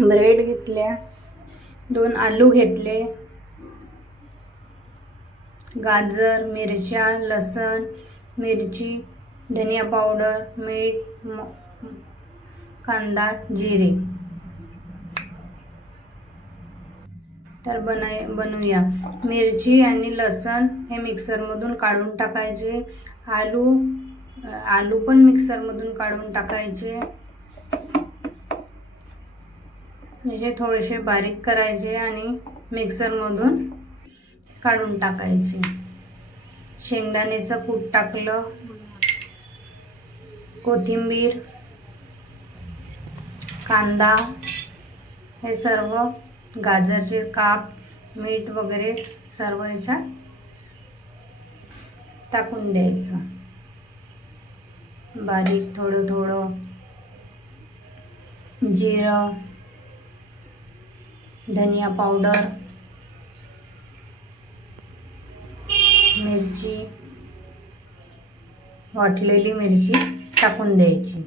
Bread घेतल्या दोन आलू घेतले गाजर मिरच्या लसण मिरची धनिया पावडर मीठ म कांदा जिरे. तर बनाय बनवूया. मिरची आणि लसण हे मिक्सरमधून काढून टाकायचे. आलू आलू पण मिक्सरमधून काढून टाकायचे. असे थोडेसे बारीक करायचे आणि मिक्सरमधून काढून टाकायचे. शेंगदाण्याचं कूट टाकलं. कोथिंबीर कांदा हे सर्व गाजरचे काप मीठ वगैरे सर्व याच्यात टाकून द्यायचं. बारीक थोडं थोडं. जिरं धनिया पावडर मिरची वाटलेली मिरची टाकून द्यायची.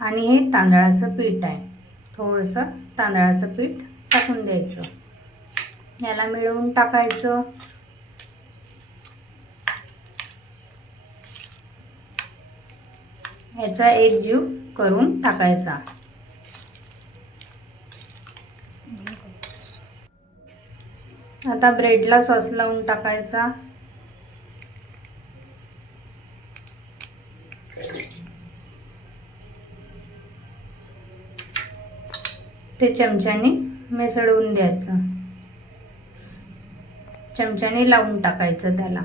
आणि हे तांदळाचं पीठ आहे. थोडंसं तांदळाचं पीठ टाकून द्यायचं. याला मिळवून टाकायचं. याचा एक जीव करून टाकायचा. आता ब्रेडला सॉस लावून टाकायचा. ते चमच्याने मिसळून द्यायचं. चमच्याने लावून टाकायचं त्याला.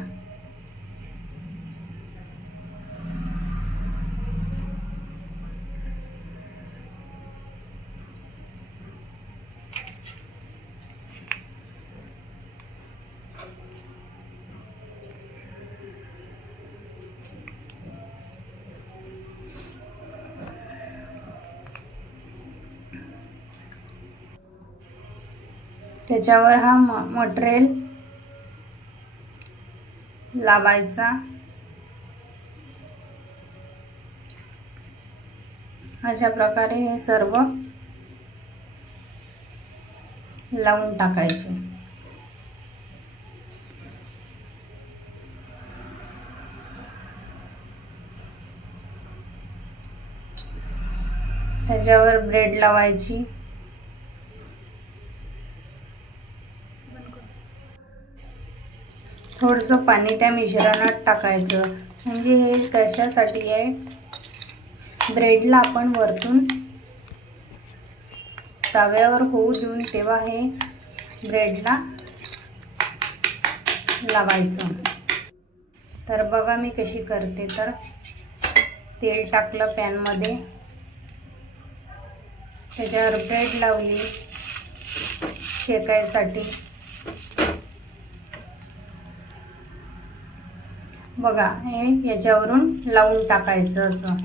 त्याच्यावर हा म मटेरियल लावायचा. अशा प्रकारे हे सर्व लावून टाकायचे. त्याच्यावर ब्रेड लावायची. थोडंसं पाणी त्या मिश्रणात टाकायचं. म्हणजे हे कशासाठी आहे? ब्रेडला आपण वरतून तव्यावर होऊ देऊन तेव्हा हे ब्रेडला लावायचं. तर बघा मी कशी करते. तर तेल टाकलं पॅनमध्ये. त्याच्यावर ब्रेड लावली. शेकायसाठी. बघा हे याच्यावरून लावून टाकायचं असं.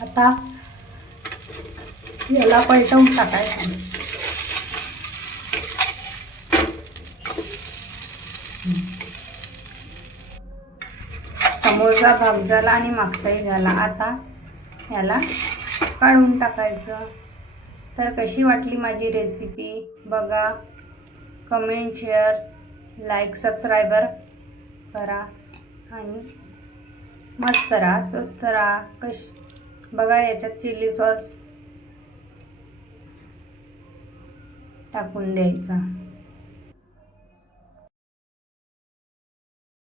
आता याला पलटवून टाकायचं. समोरचा भाग झाला आणि मागचाही झाला. आता याला काढून टाकायचं. तर कशी वाटली माझी रेसिपी बघा. कमेंट शेअर लाईक सबस्क्रायबर करा. आणि मस्त राहा स्वस्त राहा. कश बघा याच्यात चिली सॉस टाकून द्यायचा.